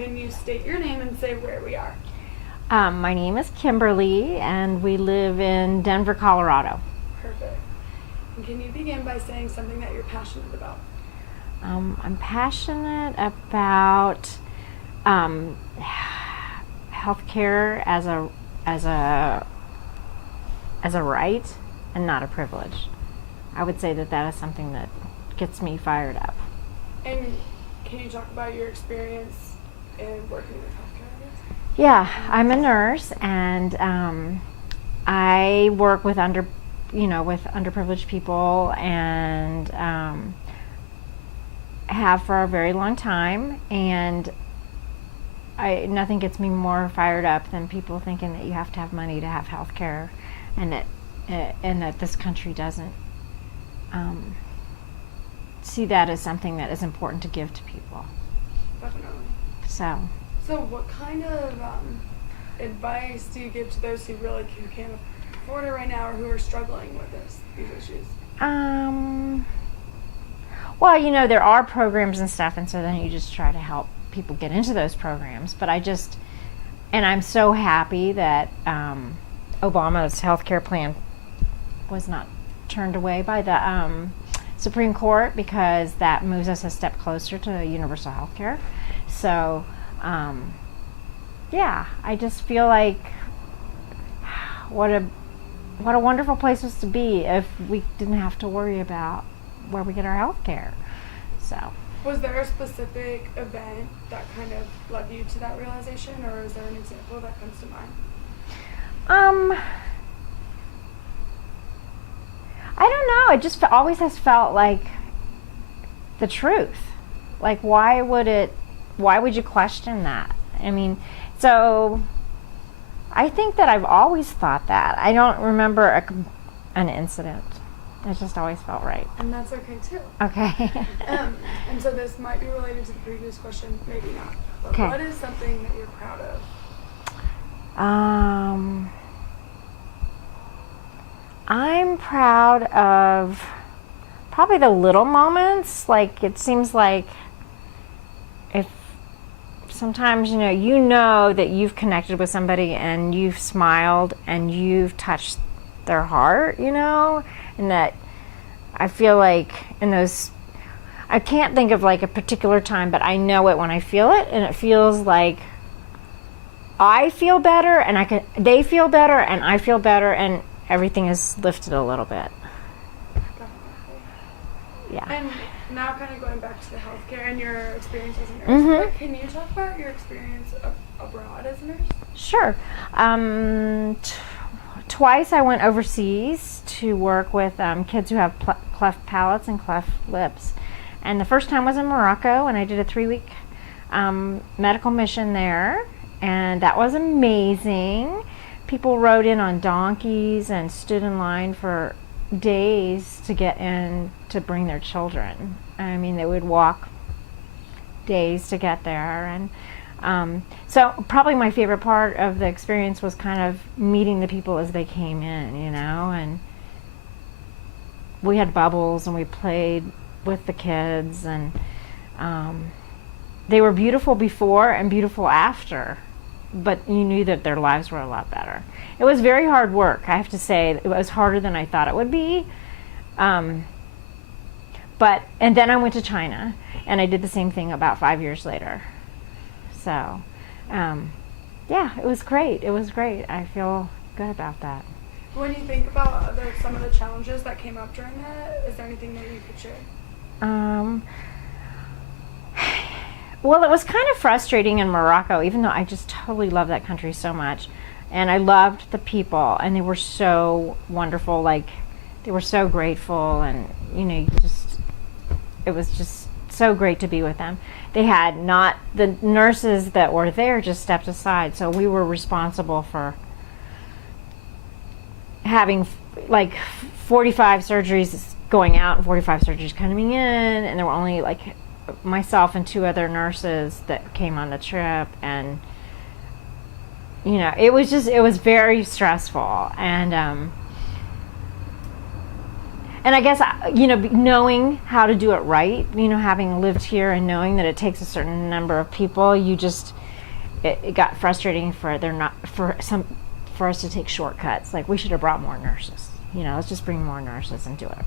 can you state your name and say where we are? My name is Kimberly, and we live in Denver, Colorado. Perfect. And can you begin by saying something that you're passionate about? I'm passionate about healthcare as a right and not a privilege. I would say that is something that gets me fired up. And can you talk about your experience in working with healthcare? Yeah, I'm a nurse, and I work with underprivileged people, and have for a very long time. And nothing gets me more fired up than people thinking that you have to have money to have health care, and that this country doesn't see that as something that is important to give to people. Definitely. So what kind of advice do you give to those who can't afford it right now, or who are struggling with these issues? Well, there are programs and stuff, and so then you just try to help people get into those programs. But I'm so happy that Obama's health care plan was not turned away by the Supreme Court, because that moves us a step closer to universal health care. So, I just feel like what a wonderful place was to be if we didn't have to worry about where we get our health care. So, was there a specific event that kind of led you to that realization, or is there an example that comes to mind? I don't know. It just always has felt like the truth. Like, why would you question that? I mean, so I think that I've always thought that. I don't remember an incident. It just always felt right. And that's okay too. Okay. And so this might be related to the previous question, maybe not. But okay. What is something that you're proud of? I'm proud of probably the little moments. Like, it seems like if sometimes, you know that you've connected with somebody and you've smiled and you've touched their heart, and that I feel like in those, I can't think of like a particular time, but I know it when I feel it, and it feels like I feel better, and they feel better, and I feel better, and everything is lifted a little bit. Yeah. And now kind of going back to the healthcare and your experience as a nurse, Mm-hmm. Can you talk about your experience abroad as a nurse? Sure. Twice I went overseas to work with kids who have cleft palates and cleft lips. And the first time was in Morocco, and I did a 3-week medical mission there, and that was amazing. People rode in on donkeys and stood in line for days to get in to bring their children. I mean, they would walk days to get there. And so probably my favorite part of the experience was kind of meeting the people as they came in, and we had bubbles and we played with the kids, and they were beautiful before and beautiful after, but you knew that their lives were a lot better. It was very hard work, I have to say. It was harder than I thought it would be. And then I went to China, and I did the same thing about 5 years later. So, it was great. It was great. I feel good about that. When you think about some of the challenges that came up during that, is there anything that you could share? Well, it was kind of frustrating in Morocco, even though I just totally love that country so much. And I loved the people, and they were so wonderful. Like, they were so grateful, and, it was just so great to be with them. They had the nurses that were there just stepped aside, so we were responsible for having like 45 surgeries going out and 45 surgeries coming in, and there were only like myself and 2 other nurses that came on the trip, and it was very stressful. And And I guess, knowing how to do it right, having lived here and knowing that it takes a certain number of people, it got frustrating for us to take shortcuts. Like, we should have brought more nurses. Let's just bring more nurses and do it,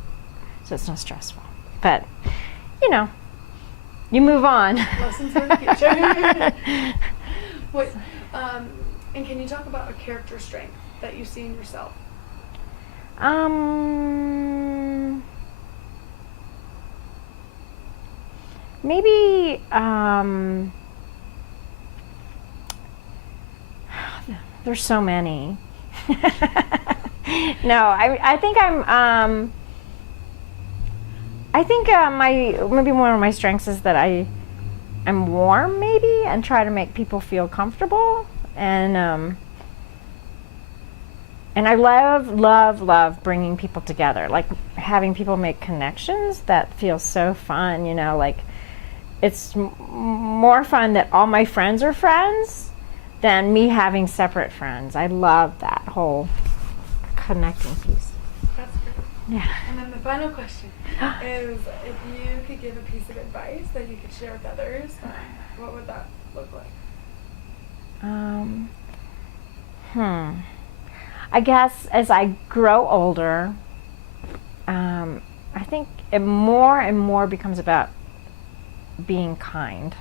so it's not stressful. But you move on. Lessons for the future. What? And can you talk about a character strength that you see in yourself? Maybe there's so many. No, I think maybe one of my strengths is that I'm warm, maybe, and try to make people feel comfortable, and I love bringing people together, like having people make connections. That feels so fun, like it's more fun that all my friends are friends than me having separate friends. I love that whole connecting piece. That's great. Yeah. And then the final question is, if you could give a piece of advice that you could share with others, what would that look like? I guess as I grow older, I think it more and more becomes about being kind.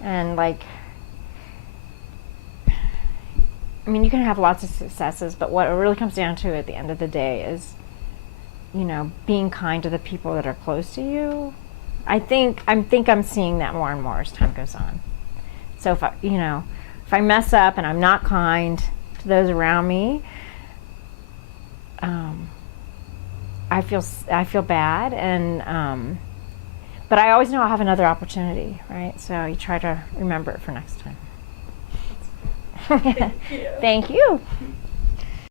And you can have lots of successes, but what it really comes down to at the end of the day is, being kind to the people that are close to you. I think I'm seeing that more and more as time goes on. So if I mess up and I'm not kind to those around me, I feel bad, and but I always know I'll have another opportunity, right? So you try to remember it for next time. Thank you. Thank you.